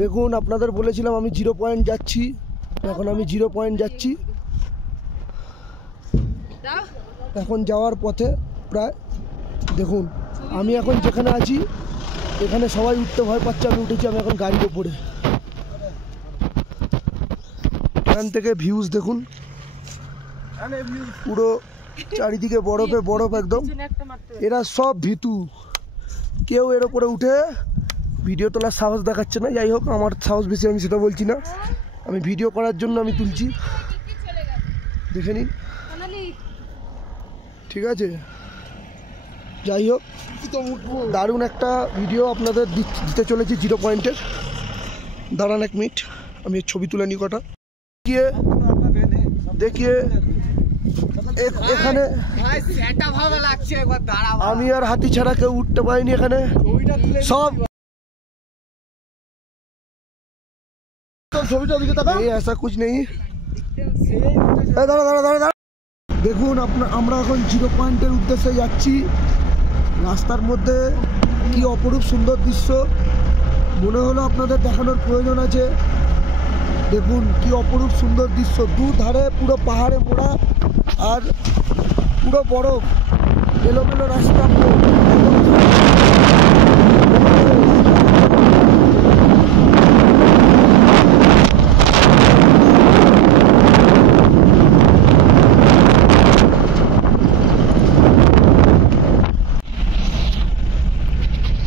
দেখুন আপনাদের বলেছিলাম আমি 0 পয়েন্ট যাচ্ছি, এখন আমি 0 পয়েন্ট যাচ্ছি। এখন যাওয়ার পথে প্রায় দেখুন আমি এখন যেখানে আছি এখানে সবাই উঠতে ভয় পাচ্ছে, আমি উঠেছি, আমি এখন গাড়ির ওপরে। এখান থেকে ভিউজ দেখুন, পুরো চারিদিকে বরফে বরফ একদম। এরা সব ভীতু, কেউ এর ওপরে উঠে ভিডিও তোলার সাহস দেখাচ্ছে না। যাই হোক, আমার সাহস বেশি, আমি সেটা বলছি না, আমি ভিডিও করার জন্য আমি তুলছি, দেখে নিন, ঠিক আছে? যাই হোক, দারুণ একটা ভিডিও আপনাদের দিতে চলেছি 0 পয়েন্টের। দাঁড়ান 1 মিনিট, আমি ছবি তুলে নিই কটা। দেখিয়ে এখানে আমি আর হাতি ছাড়া কেউ উঠতে পারিনি, এখানে সব ছবিটা দিকে তাকাও, ऐसा कुछ नहीं। দেখুন আমরা এখন 0 পয়েন্টের উদ্দেশ্যে যাচ্ছি। রাস্তার মধ্যে কি অপরূপ সুন্দর দৃশ্য, মনে হলো আপনাদের দেখানোর প্রয়োজন আছে। দেখুন কি অপরূপ সুন্দর দৃশ্য, দুধারে পুরো পাহাড়ে মোড়া আর পুরো বরফ, এলোমেলো রাস্তা।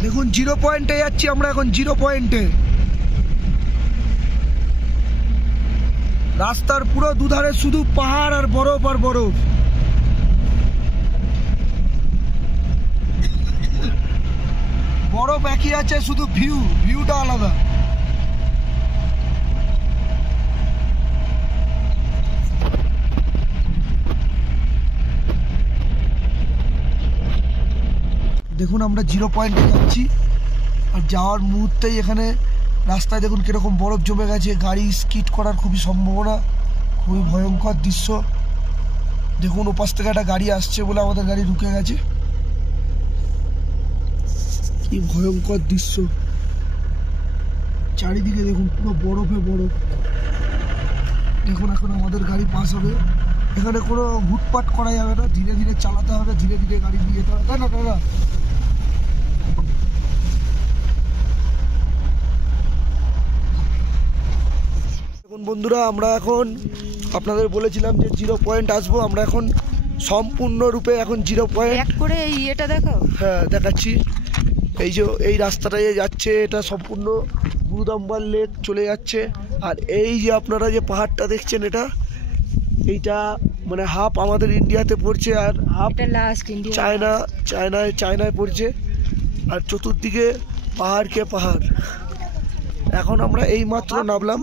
দেখুন 0 পয়েন্টে যাচ্ছি আমরা এখন, 0 পয়েন্টে। রাস্তার পুরো দুধারে শুধু পাহাড় আর বরফ আর বরফ। বরফ একই আছে, শুধু ভিউটা আলাদা। দেখুন আমরা 0 পয়েন্টে যাচ্ছি, আর যাওয়ার মুহূর্তেই এখানে রাস্তায় দেখুন কিরকম বরফ জমে গেছে, গাড়ি স্কিড করার খুবই সম্ভাবনা, খুবই ভয়ঙ্কর দৃশ্য। দেখুন ওপাশ থেকে একটা গাড়ি আসছে বলে আমাদের গাড়ি রুকে গেছে, কি ভয়ঙ্কর দৃশ্য। চারিদিকে দেখুন পুরো বরফে বরফ। দেখুন এখন আমাদের গাড়ি পাস হবে, এখানে কোনো হুটপাট করা যাবে না, ধীরে ধীরে চালাতে হবে, ধীরে ধীরে গাড়ি নিয়ে যেতে হবে, তাই না দাদা? দেখুন বন্ধুরা, আমরা এখন আপনাদের বলেছিলাম যে 0 পয়েন্ট আসবো, আমরা এখন সম্পূর্ণরূপে এখন 0 পয়েন্ট করে এই এটা দেখো। হ্যাঁ দেখাচ্ছি, এই যে এই রাস্তাটায় যাচ্ছে, এটা সম্পূর্ণ গুরুদাম্বার লেক চলে যাচ্ছে। আর এই যে আপনারা যে পাহাড়টা দেখছেন, এইটা মানে হাফ আমাদের ইন্ডিয়াতে পড়ছে আর হাফ চায়নায় পড়ছে, আর চতুর্দিকে পাহাড়কে পাহাড়। এখন আমরা এই মাত্র নামলাম,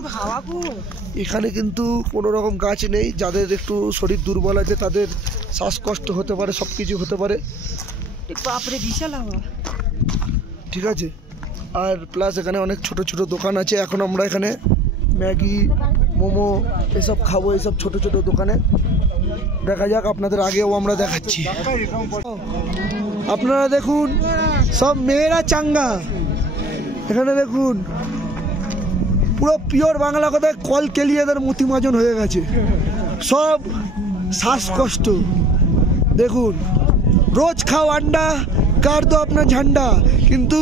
এখানে কিন্তু কোনো রকম গাছ নেই, যাদের একটু শরীর দুর্বল আছে তাদের শ্বাসকষ্ট হতে পারে, সব কিছু হতে পারে, ঠিক আছে? আর প্লাস এখানে অনেক ছোট ছোট দোকান আছে। এখন আমরা এখানে ম্যাগি, মোমো এসব খাবো, এসব ছোট ছোট দোকানে। দেখা যাক, আপনাদের আগেও আমরা দেখাচ্ছি। আপনারা দেখুন সব মেয়েরা চাঙ্গা, এখানে দেখুন পুরো পিওর বাংলা কথায় কল কেলিয়ে এদের মতিমাজন হয়ে গেছে, সব শ্বাসকষ্ট। দেখুন রোজ খাও আন্ডা, কার তো আপনার ঝান্ডা, কিন্তু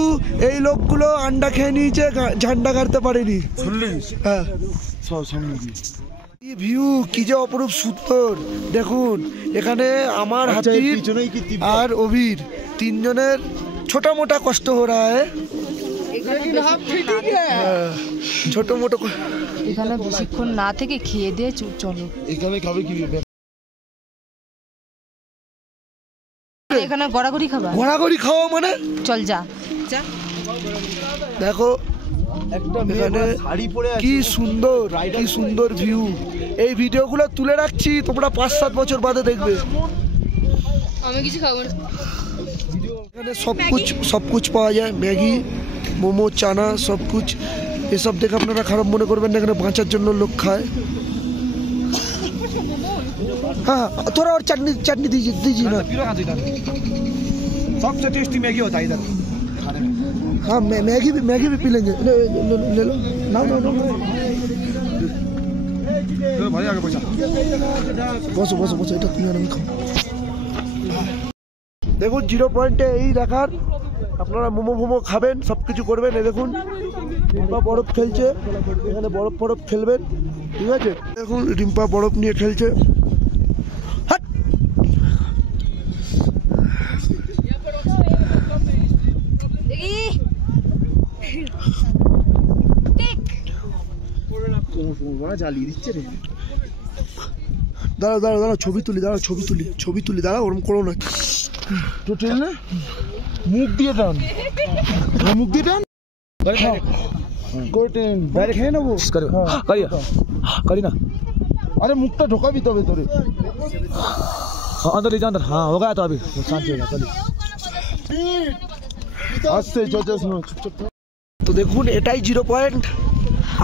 এই লোকগুলো আন্ডা খেয়ে নিয়েছে, ঝান্ডা কাটতে পারেনি। হ্যাঁ, ভিউ কি যে অপরূপ সুন্দর। দেখুন এখানে আমার হাতি আর অভির 3 জনের ছোটা মোটা কষ্ট हो रहा है, ছোট মোটো। এখানে বেশিক্ষণ না থেকে খেয়ে দিয়ে চলো। এখানে খাবে কি? এখানে গড়াগড়ি খাবা? গড়াগড়ি খাওয়া মানে? চল যা। দেখো এখানে কি সুন্দর, কি সুন্দর ভিউ। এই ভিডিওগুলো তুলে রাখছি, তোমরা 5-7 বছর বাদে দেখবে। আমি কিছু খাবো না। এখানে সব কুছ পাওয়া যায়, ম্যাগি, মোমো, চানা, সব কুছ। এসব দেখে আপনারা খারাপ মনে করবেন না, এখানে বাঁচার জন্য লোক খায়। हाँ थोड़ा और चटनी दीजिए ना। सबसे टेस्टी मैगी होता है इधर। हाँ मैगी भी पी लेंगे। ले लो ना भाई आगे বসো এটা তুমি আর আমি খাও। দেখুন 0 পয়েন্টে এই দেখার আপনারা মোমো খাবেন, সব কিছু করবেন। এই দেখুন রিম্পা বরফ খেলছে, এখানে বরফ খেলবেন, ঠিক আছে। দেখুন রিম্পা বরফ নিয়ে খেলছে। জ্বালিয়ে দিচ্ছে রে। দাঁড়া ছবি তুলি দাঁড়া, ওরম করো না। তো ট্রেন না মুখ দিয়ে টান বাইরে খেয়ে নেবো करी ना। अरे मुक्ता ढोका भी तो तोरे अंदर ले जा अंदर। हाँ हो गया तो अभी शांति हो गया। आस्ते तो देखুন এটাই 0 পয়েন্ট।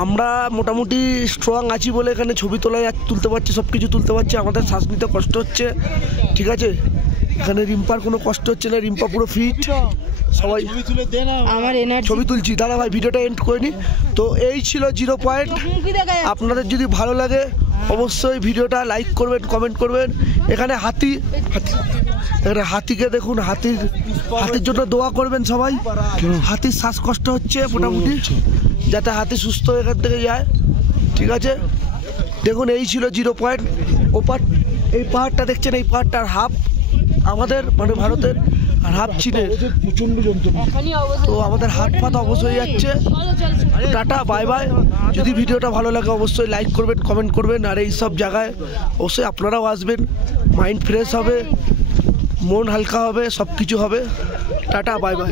আমরা মোটামুটি স্ট্রং আছি বলে এখানে ছবি তুলতে পারছি, সব কিছু তুলতে পারছি। আমাদের শ্বাস নিতে কষ্ট হচ্ছে, ঠিক আছে। এখানে রিম্পার কোনো কষ্ট হচ্ছে না, রিম্পা পুরো ফিট। সবাই আমার এনার্জি ছবি তুলছি। দাদা ভাই ভিডিওটা এন্ড করে নি। তো এই ছিল 0 পয়েন্ট। আপনাদের যদি ভালো লাগে অবশ্যই ভিডিওটা লাইক করবেন, কমেন্ট করবেন। এখানে হাতিকে দেখুন, হাতির জন্য দোয়া করবেন সবাই। হাতির শ্বাসকষ্ট হচ্ছে মোটামুটি, যাতে হাতি সুস্থ এখান থেকে যায়, ঠিক আছে। দেখুন এই ছিল 0 পয়েন্ট। এই পাহাড়টা দেখছেন, এই পাহাড়টার হাফ আমাদের মানে ভারতের আর হাফ চীনের। প্রচন্ড যন্ত্রণা। তো আমাদের হাত পাতা অবশ্যই যাচ্ছে। Tata bye bye. যদি ভিডিওটা ভালো লাগে অবশ্যই লাইক করবেন, কমেন্ট করবেন। আর এই সব জায়গায় অবশ্যই আপনারাও আসবেন, মাইন্ড ফ্রেশ হবে, মন হালকা হবে, সব কিছু হবে। Tata bye bye.